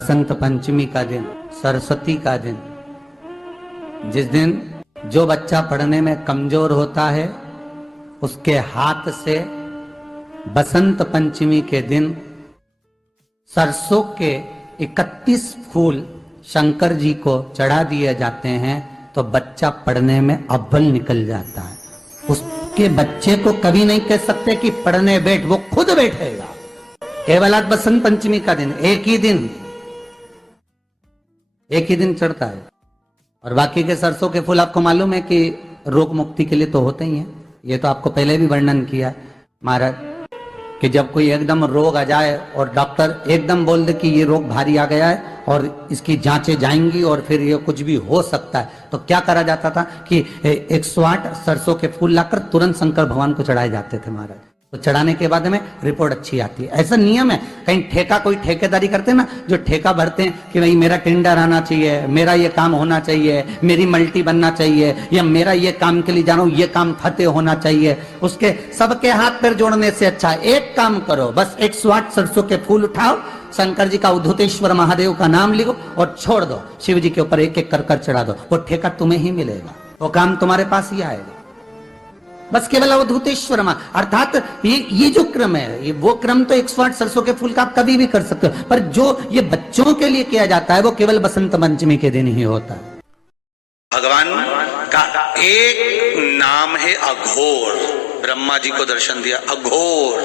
बसंत पंचमी का दिन, सरस्वती का दिन, जिस दिन जो बच्चा पढ़ने में कमजोर होता है उसके हाथ से बसंत पंचमी के दिन सरसों के 31 फूल शंकर जी को चढ़ा दिए जाते हैं तो बच्चा पढ़ने में अव्वल निकल जाता है। उसके बच्चे को कभी नहीं कह सकते कि पढ़ने बैठ, वो खुद बैठेगा। केवल आज बसंत पंचमी का दिन, एक ही दिन चढ़ता है। और बाकी के सरसों के फूल आपको मालूम है कि रोग मुक्ति के लिए तो होते ही हैं। ये तो आपको पहले भी वर्णन किया महाराज कि जब कोई एकदम रोग आ जाए और डॉक्टर एकदम बोल दे कि ये रोग भारी आ गया है और इसकी जांचें जाएंगी और फिर ये कुछ भी हो सकता है, तो क्या करा जाता था कि 108 सरसों के फूल लाकर तुरंत शंकर भगवान को चढ़ाए जाते थे महाराज। तो चढ़ाने के बाद में रिपोर्ट अच्छी आती है। ऐसा नियम है। कहीं ठेका, कोई ठेकेदारी करते हैं ना, जो ठेका भरते हैं कि भाई मेरा टेंडर आना चाहिए, मेरा ये काम होना चाहिए, मेरी मल्टी बनना चाहिए, या मेरा ये काम के लिए जा रहा हूं, ये काम फतेह होना चाहिए। उसके सबके हाथ पैर जोड़ने से अच्छा एक काम करो, बस 108 सरसों के फूल उठाओ, शंकर जी का उद्धतेश्वर महादेव का नाम लिखो और छोड़ दो, शिव जी के ऊपर एक एक कर चढ़ा दो। वो ठेका तुम्हें ही मिलेगा, वो काम तुम्हारे पास ही आएगा। बस केवल अवधूतेश्वर अर्थात ये जो क्रम है, ये वो क्रम तो 108 सरसों के फूल का आप कभी भी कर सकते हो, पर जो ये बच्चों के लिए किया जाता है वो केवल बसंत पंचमी के दिन ही होता है। भगवान का एक नाम है अघोर। ब्रह्मा जी को दर्शन दिया, अघोर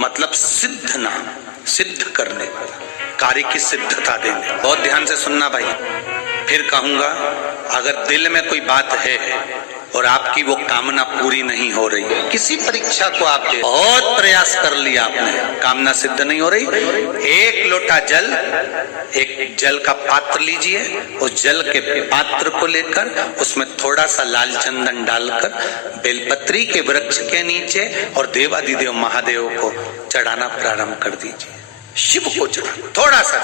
मतलब सिद्ध नाम, सिद्ध करने वाला, कार्य की सिद्धता देने। बहुत ध्यान से सुनना भाई, फिर कहूंगा अगर दिल में कोई बात है और आपकी वो कामना पूरी नहीं हो रही है, किसी परीक्षा को आप बहुत प्रयास कर लिया आपने, कामना सिद्ध नहीं हो रही, एक लोटा जल, एक जल का पात्र लीजिए, उस जल के पात्र को लेकर उसमें थोड़ा सा लाल चंदन डालकर बेलपत्री के वृक्ष के नीचे और देवादिदेव महादेव को चढ़ाना प्रारंभ कर दीजिए। शिव को चढ़ाना थोड़ा सा,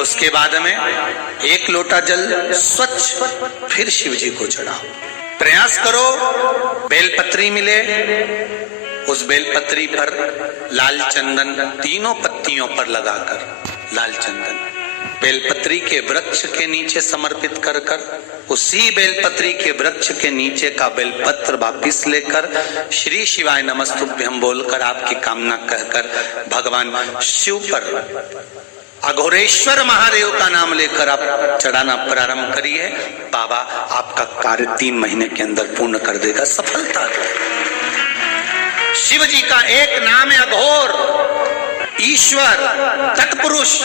उसके बाद में एक लोटा जल स्वच्छ फिर शिव जी को चढ़ाओ। प्रयास करो बेलपत्री मिले, उस बेलपत्री पर लाल चंदन तीनों पत्तियों पर लगाकर लाल चंदन बेलपत्री के वृक्ष के नीचे समर्पित कर उसी बेलपत्री के वृक्ष के नीचे का बेलपत्र वापिस लेकर श्री शिवाय नमस्तुभ्यं बोलकर आपकी कामना कहकर भगवान शिव पर अघोरेश्वर महादेव का नाम लेकर आप चढ़ाना प्रारंभ करिए। बाबा आपका कार्य 3 महीने के अंदर पूर्ण कर देगा, सफलता देगा। शिव जी का एक नाम है अघोर, ईश्वर, तत्पुरुष,